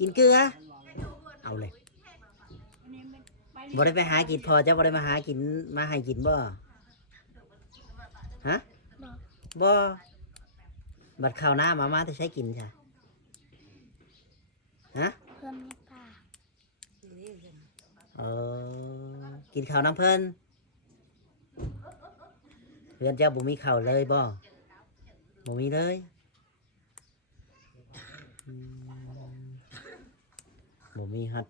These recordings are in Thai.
กินเกลือเอาเลยบ่ได้ไปหากินพอเจ้าบ่ได้มาหากินมาให้กินบ่ฮะบ่บัดข้าวหน้ามาจะใช้กินใช่ฮะเพื่อนไม่ป่า เออกินข้าวน้ำเพิ่นเพื่อนเจ้าบ่มีข้าวเลยบ่มีเลยบ่มีฮัด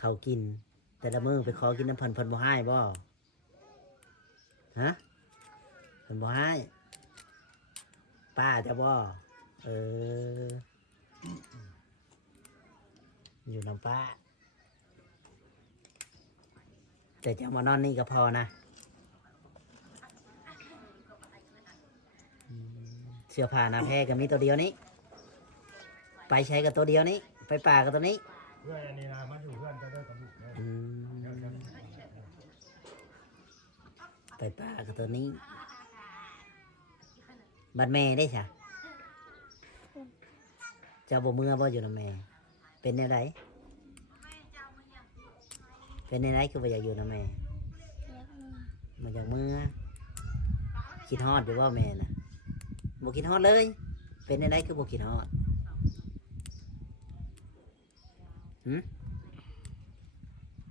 ข้าวกินแต่ละมื้อไปขอกินน้ำเพิ่นบ่ให้บ่ฮะเพิ่นบ่ให้ป้าจะบ่เอออยู่น้ำป้าแต่จะมานอนนี่ก็พอนะเสื้อผ้าหน้าแพรก็มีตัวเดียวนี้ไปใช้กับตัวเดียวนี้ไปป่ากับตัวนี้เพื่อนอันนี้นะมาอยู่เพื่อนจะได้กับลูกเนี่ยไปป่ากับตัวนี้บัดแม่ได้ใช่เจ้าบ่เมื่อบ่อยู่นะแม่เป็นอะไรเป็นอะไรคือบ่อยากอยู่นะแม่ เรียกมือ มันจากเมื่อคิดฮอดอยู่ว่าแม่น่ะบ่คิดฮอดเลยเป็นอะไรคือบ่คิดฮอด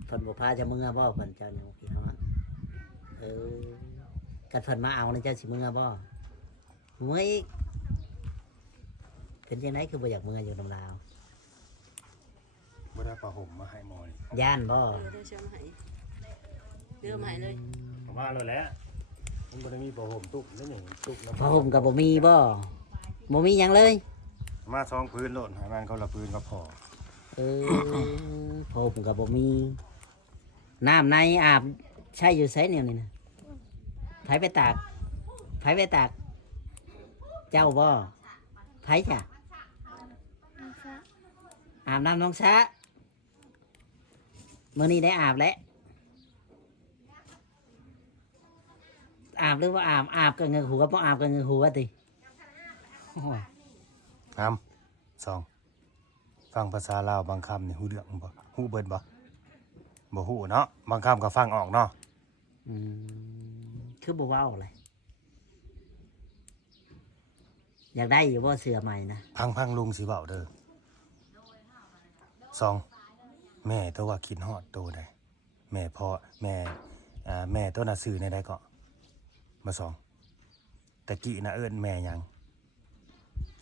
เพิ่นบ่พาจะเมื่อบ่เพิ่นเจ้าเนี่ยบ่คิดฮอดกัดเพิ่นมาเอานะเจ้าสิเมื่อบ่เมื่ออีกเป็นจังไดคือบ่อยากเมื่ออยู่นำลาวบ่ได้ผ้าห่มมาให้หมอยย่านบ่เชื่อมาให้เรือมาให้เลยผมว่าเลยแหละมันบ่ได้มีผ้าห่มตุกนั่นนี่ตุกแล้วผ้าห่มก็บ่มีบ่มีหยังเลยมาซองพื้นโลดให้มันเขาละพื้นก็พอผ้าห่มก็บ่มีน้ำในอาบใช้อยู่ไสแนวนี้นะไผไปตากเจ้าบ่ไผจ้ะน้องฟ้า อาบน้ำน้องช้ามื้อนี้ได้อาบแล้วอาบหรือว่าอาบกับเงือกหัวบ่อาบกับเงือกหัวติน้ำซองฟังภาษาลาวบางคำนี่ฮู้เรื่องบ่ฮู้เบิดบ่ฮู้เนาะบางคำก็ฟังออกเนาะคือบ่เว้าเลยอยากได้อยู่บ่เสื้อใหม่นะพังลุงสิเว้าเด้อซองแม่ตัวว่าคิดฮอดโตได้แม่พ่อแม่ตัวน่ะซื้อในใดก็มาซองตะกี้น่ะเอิ้นแม่หยัง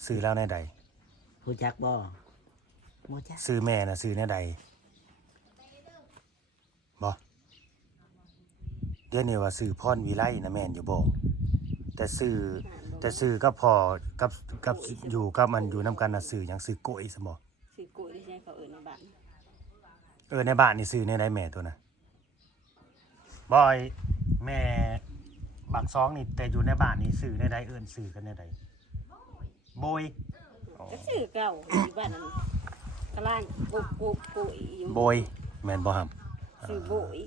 ซื้อแล้วในใดรู้จักบ่จักซื้อแม่น่ะซื้อในใดบ่เดี๋ยวนี้ว่าซื้อพรวิไลนะแม่นอยู่บ่แต่ซื้อก็พอกับอยู่กับมันอยู่นํกันน่ะซื้อหยังซื้อโกยซะบ่ซื้อกุยได้ใช่เขาในบ้านในบ้านนี่ซื้อในใดแม่ตัวน่ะบอยแม่บักซองนี่แต่อยู่ในบ้านนี่ซื้อในใดเอิ้นซื้อกันในใดโบยก็ซื้อเก่าอยู่บ้านนั้นกระล่างกุยโบยแม่นบ่ครับซื้อโบย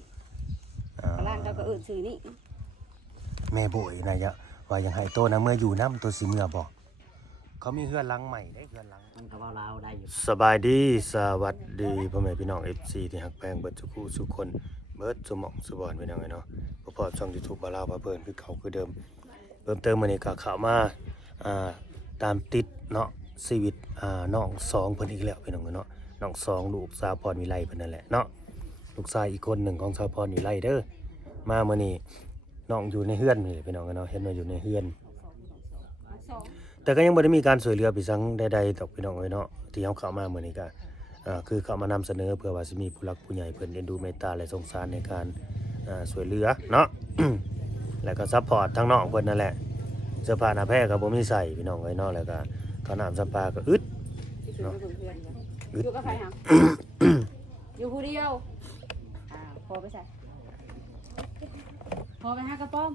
กระล่างเขาก็ซื้อนี่แม่โบยนะยะว่ายังให้โตนะเมื่ออยู่น้ำตัวสิเมื่อบ่เขามีเฮือนหลังใหม่ได้เฮือนหลังมันก็เว้าลาวได้อยู่สบายดีสวัสดีพ่อแม่พี่น้อง FC ที่ฮักแพงเบิดทุกคู่ทุกคนเบิดสมองสุบอนพี่น้องเนาะบ่พอช่อง YouTube บ่าวลาวบ่เพิ่นคือเก่าคือเดิมเพิ่มเติมมื้อนี้ก็เข้ามาตามติดเนาะชีวิตน้องสองเพิ่นอีกแล้วพี่น้องเนาะน้องสองลูกสาวพรวิไลเพิ่นนั่นแหละเนาะลูกชายอีกคนหนึ่งของสาวพรวิไลเด้อมามื้อนี้น้องอยู่ในเฮือนนี่พี่น้องเนาะเห็นว่าอยู่ในเฮือนแต่ก็ยังบ่ได้มีการช่วยเหลือไปสังใดๆตกพี่น้องเนาะที่เฮาเข้ามามื้อนี้ก็คือเข้ามานำเสนอเพื่อว่าสิมีผู้หลักผู้ใหญ่เพิ่นเอ็นดูเมตตาและสงสารในการช่วยเหลือเนาะ แล้วก็ซัพพอร์ตทั้งน้องเพิ่นนั่นแหละเสื้อผ้าหน้าแพรก็บ่มีใส่พี่น้องเนาะแล้วก็ข้าวน้ำสัมปาก็อึดเนาะอยู่กับใครหาอยู่ผู้เดียวพอไปใส่พอไปหากระป๋อม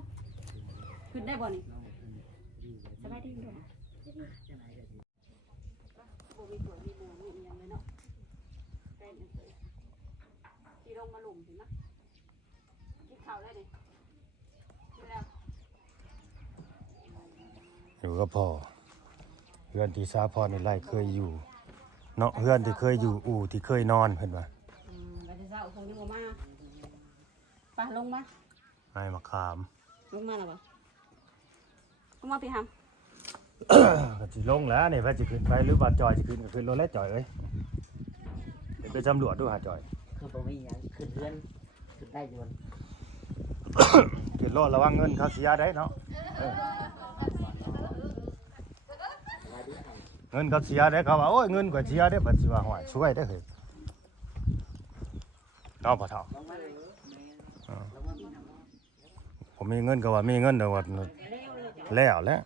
ขึ้นได้บ่นี่สบายดีด้วยบ่มีตัวมีหมูมีอย่างเลยเนาะได้ที่ลงมาหลุมถึงนะกินข้าวได้ดิกินแล้วอยู่ก็พอเฮือนที่สาพรนี่ไล่เคยอยู่ เนาะเพื่อนที่เคยอยู่อู่ที่เคยนอนเพิ่นว่า ไปเช้าคงนึกออกมาไปลงมา ให้มาขาม ลงมาแล้วบ่ลงมาพี่ฮัม ก็สิลงแล้วนี่ว่าสิขึ้นไปหรือว่าจอยสิขึ้นก็ขึ้นรถแล้วจอยเอ้ยเดี๋ยวไปตำรวจดูหาจอย คือบ่มีหยังขึ้นเรือนขึ้นได้อยู่ ขึ้นรถระวังเงินเขาเสียได้เนาะเออเงินเขาเสียได้เขาว่าโอ้ยเงินก็เสียได้บัดสิว่าหวยช่วยได้อเฮ้ยเอาบ่เท่าผมมีเงินก็ว่ามีเงินแต่ว่าแล้ว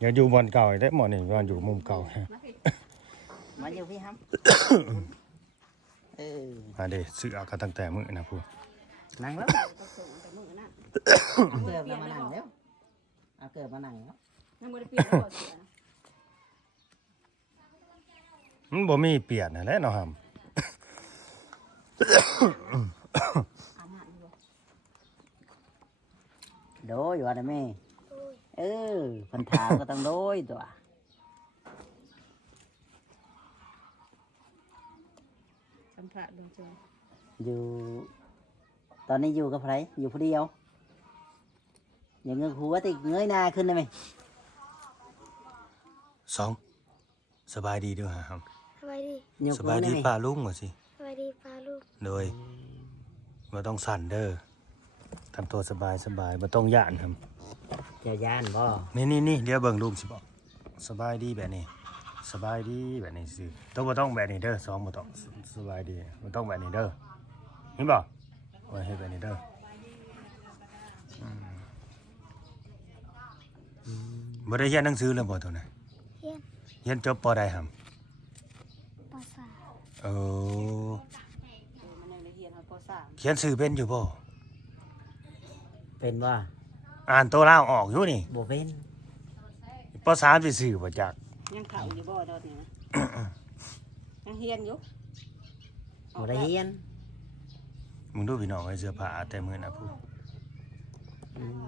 อย่าอยู่บอนเก่าอีกได้หมอนี่ว่าอยู่มุมเก่า มาอยู่พี่ฮัมเออ มาเด้ซื้อเอากันตั้งแต่มื้อนะพูด นั่งแล้ว แต่มือนั่น เอาเกิบมานั่งแล้วเอาเกิบมานั่งแล้ว ยังบ่ได้เปลี่ยนแล้วบ่เสียนะ มันบ่มีเปลี่ยนนั่นแหละเนาะครับ อาบน้ำอยู่ โดยว่าได้แม่เออเพิ่นถามก็ต้องโดยตัว สัมผัสลงจน อยู่ ตอนนี้อยู่กับใครอยู่ผู้เดียวอย่าเงยหัวติเงยหน้าขึ้นได้ไหม สองสบายดีเด้วยครับ สบายดี ยก ส มื บาย อได้ ดี ไหม ป้าลุงว่าสิ สบายดีปลาลูก โดยบ่ต้องสั่นเด้อทำตัวสบายบ่ต้องย่านครับ เจ้าย่านบ่ นี่เดี๋ยวเบิ่งรูปสิบอกสบายดีแบบนี้สบายดีแบบนี้สิต้องบ่ต้องแบบนี้เด้อสองบ่ต้องสบายดีบ่ต้องแบบนี้เด้อเห็นบ่ไว้ให้แบบนี้เด้อบ่ได้เรียนหนังสือแล้วบ่ตัวน่ะ เฮียน เรียนจบปอใดครับ ปสาม เออ มันในเรียนป .3 เขียนสื่อเป็นอยู่บ่ เป็นว่า อ่านตัวลาวออกอยู่นี่ บ่เป็น ปสามสิสื่อบ่จัก ยังเข้าอยู่บ่ดอกนี่นะยังเรียนอยู่ บ่ได้เฮียน มึงดูพี่น้องไอ้เสื้อผ้าแต่มื้อน่ะผู้ อืม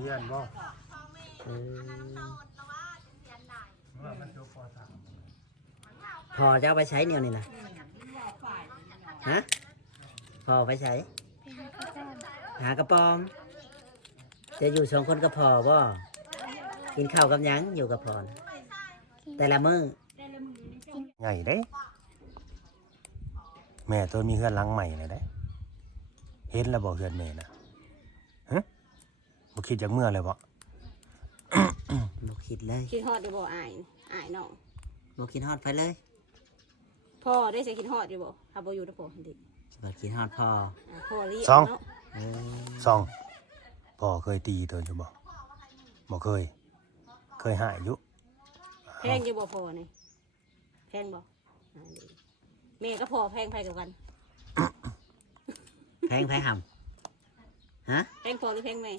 เรียนบ่ เออพอจะเอาไปใช้เนี่ยนี่นะฮะพอไปใช้ ไปหากระป๋อง หากระปอม จะอยู่สองคนก็พอบ่กินข้าวกับหยังอยู่กับพอนะแต่ละมื้อ ใหญ่เด้แม่ตัวมีเฮือนหลังใหม่เลยเด้เห็นแล้วบ่เฮือนแม่น่ะฮะบ่คิดจักเมื่อเลยบ่ บ่คิดเลย คิดฮอดอยู่บ่อายน้อง บ่คิดฮอดไปเลย พ่อได้สิคิดฮอดอยู่บ่ถ้าบ่อยู่นำพ่อดิ บ่คิดฮอดพอ พ่อเรียก สอง เนาะ เออ สองพ่อเคยตีตัวอยู่บ่บ่เคย เคยหายอยู่ แพงอยู่บ่พ่อนี่แพงบ่ดีแม่ก็พ่อแพงไผกับกัน แพงไผหำฮะ แพงพ่อหรือแพงแม่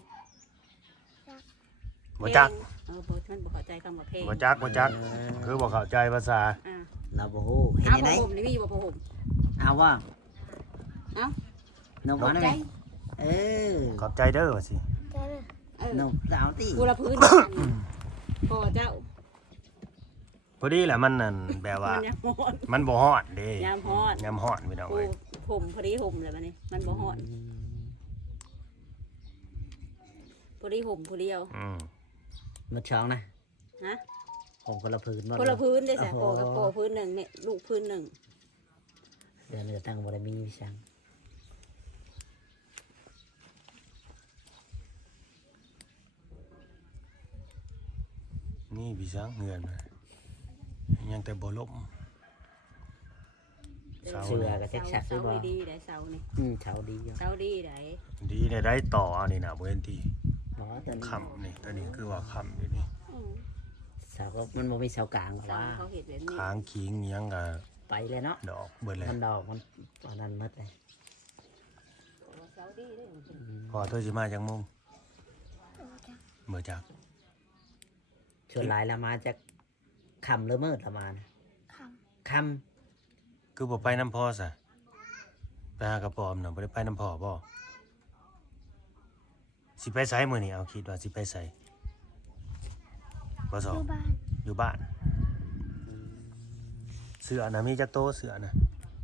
บ่จัก เออบ่มันบ่เข้าใจคำว่าแพง บ่จักคือบ่เข้าใจภาษา อ่า เราบ่ฮู้เห็น เอา ยัง ผ้า ไง ห่มนี่มีอยู่บ่ผ้าห่ม เอาว่า เอา นกเอาได้ไหมเออ ขอบใจเด้อว่าสิ ได้เลย เออน กเอาติ กูละพื้นพ่อเจ้า พอดีแหละมันนั่นแบบว่า มันยังฮ้อน มันบ่ฮ้อนเด้ ยามฮ้อน ยามฮ้อนพี่น้อง กู เอ้ย ห่มพอดีห่มเลยบัดนี้มันบ่ฮ้อนพอดีห่มพอดีเอา มันช้องนะ ฮะ ผมคนละพื้นบ่ คนละพื้นได้ซะ โอ้ พ่อ โห กับพ่อพื้นหนึงแม่ลูกพื้นหนึง เดือนเหลือตังค์บ่ได้มีช่าง นี่พี่ช้างเงินมายังแต่บ่ล่ม เสา เสือกับแจ็คชัก เสา ด้วยบ่ ดีๆได้เสานี่ เช้าดีอยู่ เสาดีได้ ดีเนี่ยได้ต่ออันนี้นะบ่เห็นที อ๋อตอนนี้ ค่ำนี่ตัวนี้คือว่าค่ำอยู่นี่ อือ เสาก็มันบ่มีเสากลางหรอก เสา ว่า เขาเฮ็ดแบบนี้ ค้างขิงอิหยังก็ ไปเลยเนาะ ดอกเบิดเลย มันดอกมันตอนนั้นหมดเลย เสาดีเด้ พอตัวสิมาจังมุมบ่จัก ชวนหลายละมาจากคำหรือมืดละมานะ ค ค คือบ่ไปน้ำพ่อซะไปหากระปอมน่ะบ่ได้ไปน้ำพ่อบ่สิไปไสมื้อนี้เอาคิดว่าสิไปไสบ่ส ำ อ อง ยู่บ้าน อยู่บ้าน เสื้อน่ะมีจักโตเสื้อน่ะ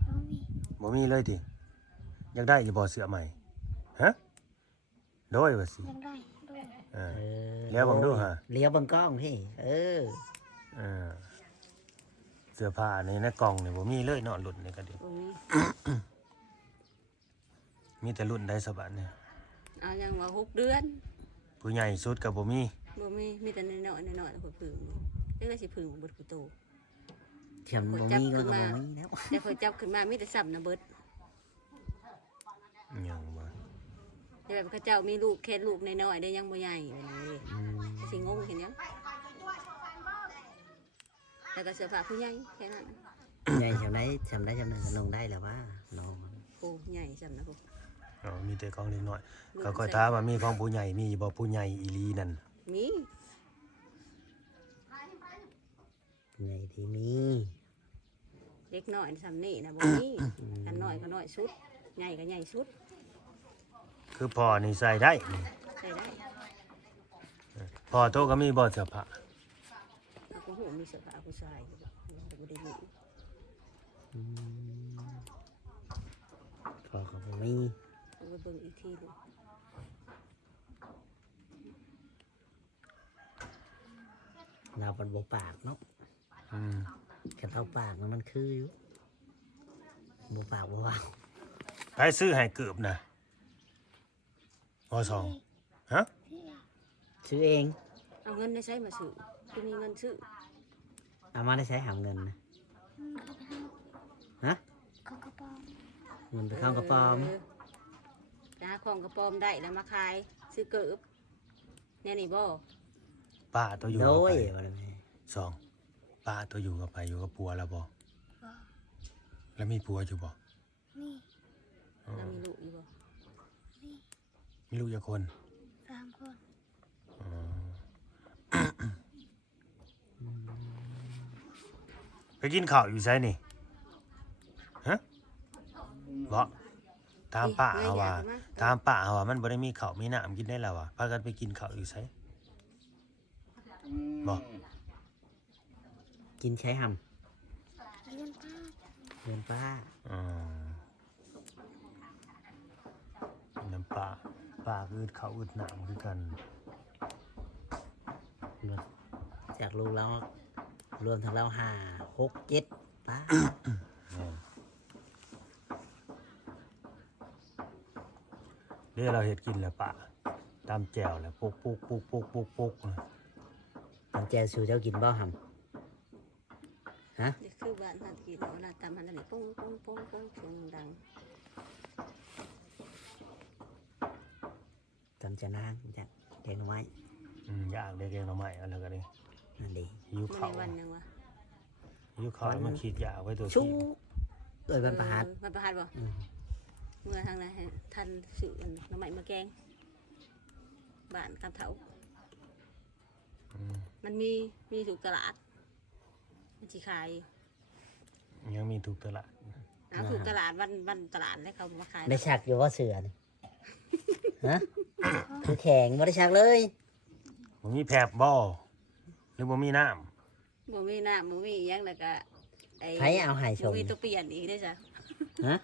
น้องมีบ่มีเลยติอยากได้อยู่บ่เสื้อใหม่ฮะโดยว่าสิ ยังได้ด้วย เอ ำ อ เออ เลี้ยวเบิ่งดูฮะ เลี้ยวเบังกล้องพี่เออ เออเสื้อผ้าในกล่องนี่บ่มีเลยเนาะรุ่นนี่ก็ดี บ่มี มีแต่รุ่นใดสบัดเนี่ย เอายังว่า6 เดือน ผู้ใหญ่สุดก็บ่มี บ่มีแต่น้อยๆน้อยๆแล้วก็พึ่งจังได๋สิพึ่งบ่เบิดกูโต เทียมบ่มีก็บ่มีแล้ว แต่พอจับขึ้นมามีแต่ซ้ำนะเบิด หยังบ่ แต่แบบเขาเจ้ามีลูกแค่ลูกน้อยๆได้ยังบ่ใหญ่แบบนี้ อืม สิงงเห็นยังแล้วก็เสื้อผ้าผู้ใหญ่แค่นั้น ใหญ่จำได้จำได้ลงได้แล้วว่าน้อง โอ้ใหญ่ซ้ำนะพวก อ๋อมีแต่ของเล็กน้อยก็ค่อยถามว่ามีของผู้ใหญ่มีบ่ผู้ใหญ่อีหลีนั่น มี ใหญ่ที่มี เล็กน้อยซ้ำนี่นะบ่มีกันน้อยก็น้อยสุดใหญ่ก็ใหญ่สุด คือพ่อนี่ใส่ได้นี่ ใส่ได้ พ่อโตก็มีบ่เสื้อผ้า แล้วก็หูมีเสื้อผ้าผู้ชายอยู่บ่เราบ่ได้มี อืมพอเขาบ่มี เราก็เบิ่งอีกทีหนึง เราเป็นบ่ปากเนาะ อืม แค่เท่าปากมันคืออยู่บ่ปากบ่ว่าง ไปซื้อให้เกือบนะบ่สองฮะ ซื้อเอง เอาเงินได้ใช้มาซื้อคือมีเงินซื้อ เอามาได้ใช้หาเงินนะฮะ เขากระป๋อง เงินไปเข้ากระป๋อม ไปหาของกระป๋อมได้แล้วมาขายซื้อเกิบแน่นี่บ่ ป้าตัวอยู่ โด กับไป ยว่าได้ไหม สองป้าตัวอยู่กับไปอยู่กับปัวแล้วบ่แล้วมีปัวอยู่บ่ นี่ อ๋อ แล้วมีลูกอยู่บ่ มีลูกกี่คน 3 คน อ๋อไปกินข้าวอยู่ไสนี่ฮะบ่ตามป้าเอาว่าตามป้าเอาว่ามันบ่ได้มีข้าวมีน้ำกินได้แล้วว่ะพากันไปกินข้าวอยู่ไสบ่ กินใช้ห เรียนป้า ำเงินป้า อ๋อน้ำป้าป้าก็อึดข้าวอึดน้ำคือกัน จากลูกเรารวมทั้งเรา5 6 7ป้า เดี๋ยวเราเห็ดกินแล้วปะตามแจวแล้วปุกนะ ตำแจวสู่เจ้ากินบ่หำฮะ นี่คือบ้านหากินเอาล่ะตามมันนั่นนี่ปุ้งปุ้งปุ้งปุ้งเสียงดัง ตำจะนางจากแกงหน่อไม้ อยากได้แกงหน่อไม้อะไรกันนี่ นั่นดี หิว มัน ข้าว ในวันยังวะ หิวข้าวแล้วมันขีดยาไว้ตัว ชู ขีด เอ้ยวันประหัส มันประหัดบ่ อืม เมื่อทางไหนให้ท่านสื่ออันน้ำใหม่มาแกงบ้านคำเถา อืม มันมีถูกตลาดมันสิขาย ยังมีถูกตลาด เอาถูกตลาดวันตลาดแล้วเขามาขาย ได้ชักอยู่ว่าเสือนี่ฮะคือแข็งไม่ได้ชักเลย มันมีแผบบ่อหรือบ่มีน้ บ่มีน้ำบ่มีอิหยังแล้วก็ไอ้ ไผเอาให้ช บ่ ม มีตัวเปลี่ยนอีกได้จ้ะ ฮะ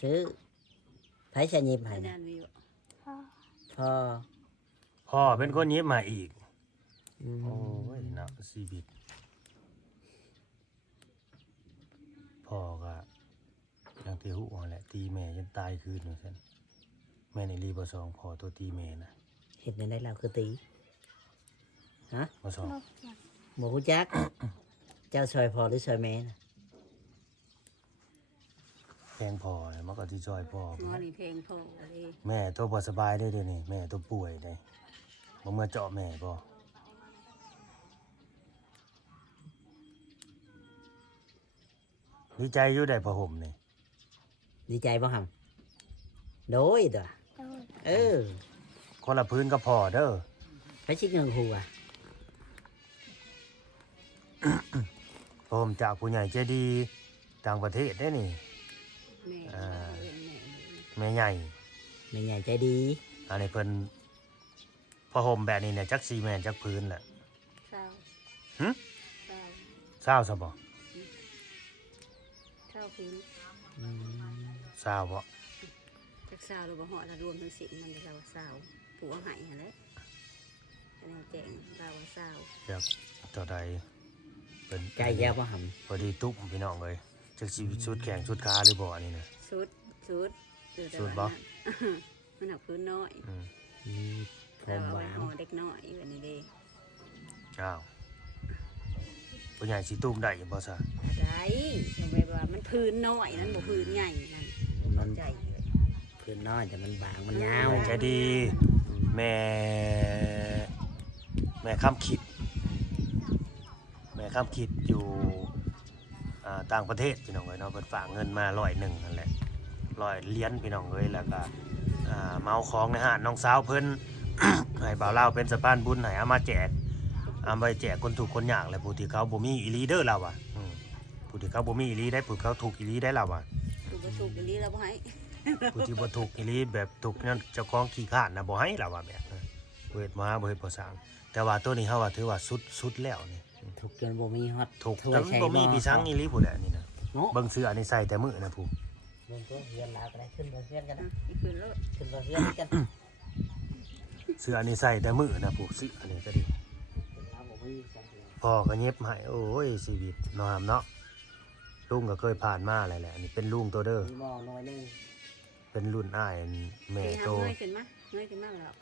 ซื้อไผชะยิบให้ อัน นะ นั้นมีบ่ พ่อ พ่อ ำพ่อเป็นคนหยิบมาอีก อืม โอ้ยหนักชีวิตพ่อก็ยังตีหูอ่อนแหละตีแม่จนตายคืนเหมือนกันแม่ในรีบสองพ่อตัวตีแม่นะ เห็นในได้เราคือตีฮะ บ่สอง นกอยาก หมูจัก เจ้าซอยพ่อหรือซอยแม่นะ แพงพ่อเนี่ยมันก็ที่จอยพ่อ หมอนี่เพลงโพเลย แม่ตัวบ่สบายได้เดี๋ยวนี้แม่ตัวป่วยได้บ่เมื่อเจาะแม่บ่ดีใจอยู่ได้ผ้าห่มนี่ ดีใจบ่หำโดยตัว โดย เออ คนละพื้นก็พอเด้อ ไปชิกเงินครูอ่ะ ผมจากผู้ใหญ่ใจดีต่างประเทศได้นี่ แม่ อ่า เอิ้นแม่ แม่ใหญ่ ไม่ใหญ่ใจดี อันนี้เพิ่นพอห่มแบบนี้เนี่ยจักซีแมนจักพื้นแหละ เศร้า หึ เศร้า เศร้าซะบ่ เศร้าพื้น อืม เศร้าบ่ จักเศร้าหรือบ่เหาะถ้ารวมทั้งสิ้นมันจะเศร้าเศร้าผัวหายหั่นแหละอันนี้แจ้งเราว่าเศร้า อยากเท่าใดเป็น ใจแย่บ่ห พอดีตุ๊บพี่น้องเลยจักสิชุดแข่งชุดขาหรือบ่อันนี้นะ สุดอยู่แต่ สุดบ่ ว่ามันหนักพื้นน้อย อืม ำมีผ แต่ ม ว่า ห ไว้ วาน ห่อเด็กน้อยแบบนี้เด้ อ้าวผู้ใหญ่สิตุ้มได้บ่ซะ ได้ทำไมว่ามันพื้นน้อยนั่นบ่พื้นใหญ่นั่น มัน ใจเลย พื้นน้อยแต่มันบางมันยาว แม่ใจดี แม่ค้ำคิด แม่ค้ำคิดอยู่ต่างประเทศพี่น้องเอ้ยเนาะเพิ่นฝากเงินมา100นั่นแหละ100เหรียญพี่น้องเอ้ยแล้วก็เมาของในห้างน้องสาวเพิ่น ให้บ่าวลาวเป็นสะพานบุญให้เอามาแจกเอาไปแจกคนทุกข์คนยากและผู้ที่เขาบ่มีอีหลีเด้อเราอ่ะผู้ที่เขาบ่มีอีหลีได้ผู้เขาทุกข์อีหลีได้เราอ่ะ ถูกบ่ถูกอย่างนี้เราบ่ให้ ผู้ที่บ่ทุกข์อีหลีแบบทุกข์นั้นเจ้าของขี้ข้านน่ะบ่ให้เราอ่ะแบบบ่เฮ็ดมาบ่เฮ็ดบ่สร้างแต่ว่าตัวนี้เฮาว่าถือว่าสุดแล้วนี่ ถูกจนบ่มีฮอต ถูก ถ้ว จ ย น ใช้ บ่มีพี่สังอีหลีผู้ใดนี่นะ โง่ เบิ่งเสื้อนี่ใส่แต่มื้อนะผู้ เบิ่งตัวเฮือนลาวก็ได้ขึ้นบ่เฮือนกัน อ่ะ นะ อีกพื้นโลด ขึ้นบ่เฮือนกัน เสื้อนี่ใส่แต่มื้อนะผู้เสื้อนี่ก็ดี ลาวบ่มีสังเกต พ่อก็เย็บให้โอ้ยชีวิตเนาะครับเนาะลุงก็เคยผ่านมาหลายแหละอันนี้เป็นลุงตัวเด้อ มีหม้อน้อยหนึง เป็นรุ่นอ้ายแม่ ที่ โต ทำเงยขึ้นมาแล้ว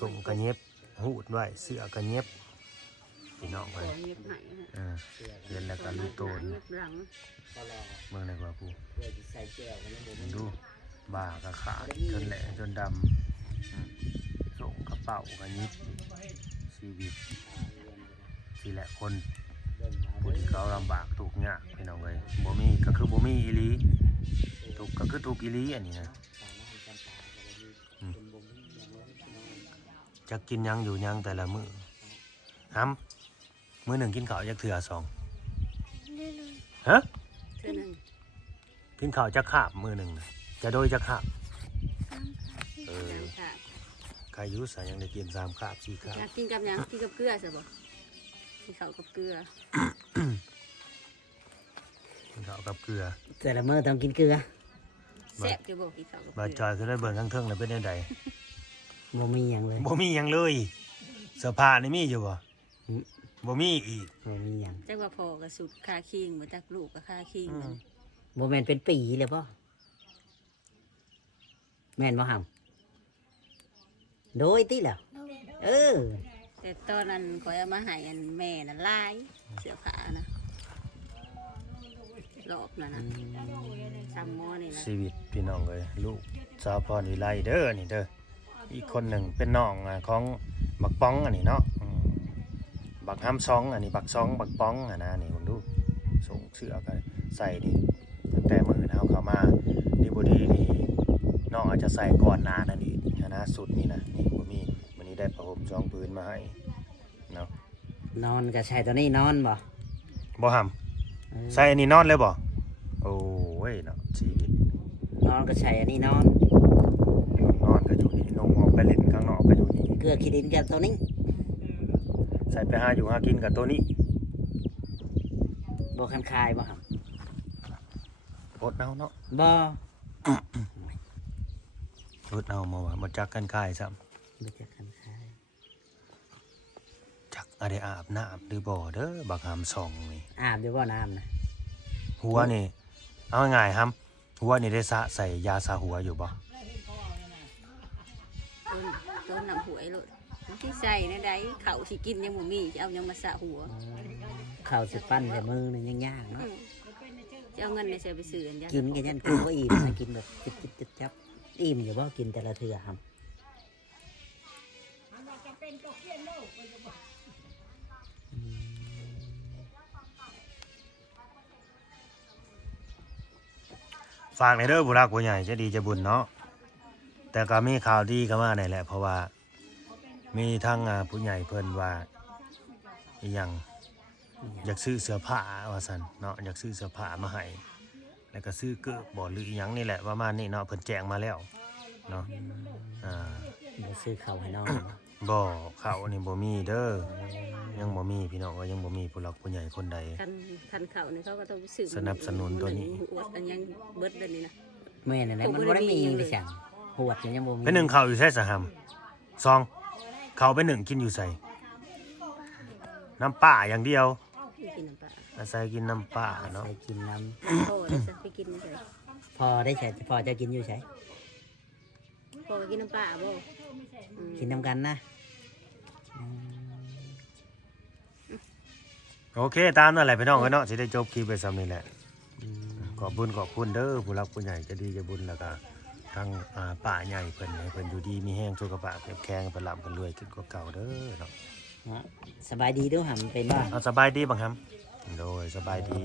ส่งกระเย็บหูดไว้เสื้อกระเย็บพี่น้อง ข เล อย เงียบหายฮะ เสื้อ เรียนแล้วก็รู้โตน เงียบหลัง ตลอด เมืองไหนกว่าผู้ เพื่อสิใส่แก้วกันยังบ่ มึ มี งดูบ่ากระขาดจนแหลจนดส่งกระเป๋ากระยิบชีวิตทีแหละคน เบิ่งเอา ผู้ที่เขาลำบากทุกข์ยากพี่น้องเลยบ่มีก็คือบ่มีอีหลีทุกข์ก็คือทุกข์อีหลีอันนี้นะ ตามน้ำจำปาก็บ่มีเป็นบ่มีอย่างเลยพี่น้อง จะกินหยังอยู่หยังแต่ละมื้อห้ำมื้อหนึ่งกินข้าวจักเทื่อสอง เรื่อย ฮะ เท่านึง กินข้าวจักคาบมื้อหนึ่งน่ะจะโดยจักคาบ ๆ เออ ค่ะ ใครอยุ่สายยังได้กิน3คาบ4คาบ อยากกินกับหยังกินกับเกลือใช่บ่กินข้าวกับเกลือ กินข้าวกับเกลือ แต่ละมื้อต้องกินเกลือ แซ่บจะบ่กินข้าวกับเก บา ลื จอยคือได้เบิ่งข้างเทิงแล้วเป็นจังได บ่มีหยังเลย บ่มีหยังเลยเสื้อผ้านี่มีอยู่บ่ อืม บ่มีอีก บ่มีหยัง จักว่าพอกับสุดคาคิงบ่จักลูกกับคาคิงนั่น บ่แม่นเป็นปีเลยป่ะแม่นบ่หำโดยติแหล้วเออ แต่ตอนนั้นขอยเอามาให้อันแม่น่ะลายเสื้อผ้านะรอบนั่นน่ะจำหม้อนี่นะ ชีวิตพี่น้องเลยลูกสาวพรวิไลเด้อนี่เด้ออีกคนหนึ่งเป็นน้องของบักป้องอันนี้เนาะบักห้ำซองอันนี้บักซองบักป้องอันนะนี่คุณดูส่งเสื้อกันใส่นี่ตั้งแต่มือเท้าเข้ามาดีบดีนี่น้องอาจจะใส่ก่อนหน้านั่นอีกนะสุดนี่นะนี่ผมมีวันนี้ได้ผ้าห่มซองพื้นมาให้เนาะ นอนก็ใช่ตัวนี้นอนบ่ บ่ห เออ ำใส่อันนี้นอนเลยบ่โอ้ยเนาะชีวิต นอนก็ใช่อันนี้นอน นอนก็อยู่นี่นงออกไปเล่นข้างนอกก็อยู่นี่ เกลือขี้ดินกับตัวนี้ ใส่ไปหาอยู่หากินกับตัวนี้ บ่คันคายบ่ห อดเอาเนาะ ำบ่ อดเอามาว่ามาจักกันคายซ้ บ่จะคันคาย ำจักอะไรอาบน้ำหรือบ่เด้อบักหำสองนี่ อาบอยู่บ่น้ำนะ หัวนี่เอาง่ายๆครับหัวนี่ได้สะใส่ยาสาหัวอยู่บ่ ต้นน้ำหวยโลดที่ใส่ในใดเขาสิกินยังบ่มีจะเอายังมาสระหัว ข้าวสิปั้นแต่มือนี่ยังยากเนาะ จะเอาเงินในเสียไปซื้ออันยา กินกันยันกินบ่อิ่มนะกินแบบจิบๆจับๆอิ่มอยู่บ่กินแต่ละเทื่อหำอืม ฝากในเด้อผู้รักผู้ใหญ่จะดีจะบุญเนาะแต่ก็มีข่าวดีก็มาได้แหละเพราะว่ามีทั้งผู้ใหญ่เพิ่นว่าอีหยัง อยากซื้อเสื้อผ้าว่าซั่นเนาะอยากซื้อเสื้อผ้ามาให้แล้วก็ซื้อเกิบบ่หรืออีหยังนี่แหละประมาณนี้เนาะเพิ่นแจ้งมาแล้วเนาะบ่ซื้อข้าวให้น้อง บ่เขานี่บ่มีเด้อยังบ่มีพี่น้องก็ยังบ่มีผู้หลักผู้ใหญ่คนใด คันเขาเนี่ยเขาก็ต้องซื้อ สนับสนุนตัวนี้ อวดอันยังเบิดเดือนนี้นะ แม่นั่นแหละมันบ่ได้มีดิฉันหวดยังบ่มี ไปหนึ่งข้าวอยู่ไสสะหำซองข้าวไปหนึ่งกินอยู่ไสน้ำป่าอย่างเดียว กินน้ำปลา อาศัยกินน้ำป่าเนาะ ใส่กินน้ พ่อได้จะไปกินใช่ ำพอได้ใช่พอจะกินอยู่ใช่ พ่อกินน้ำปลาบ่ กินน้ำกันนะอืม โอเคตามนั่นแหละพี่น้องเนาะสิได้จบคลิปไปซ้ำนี่แหละ อืม ขอบคุณเด้อผู้รักผู้ใหญ่จะดีจะบุญแล้วก็ทางป่าใหญ่เพิ่นให้เพิ่นอยู่ดีมีแห้งสุขภาพแข็งเพิ่นร่ำเพิ่นรวยขึ้นกว่าเก่าเด้อเนาะ สบายดีด้วยหำเป็นบ่ เอาสบายดีบังครับโดยสบายดี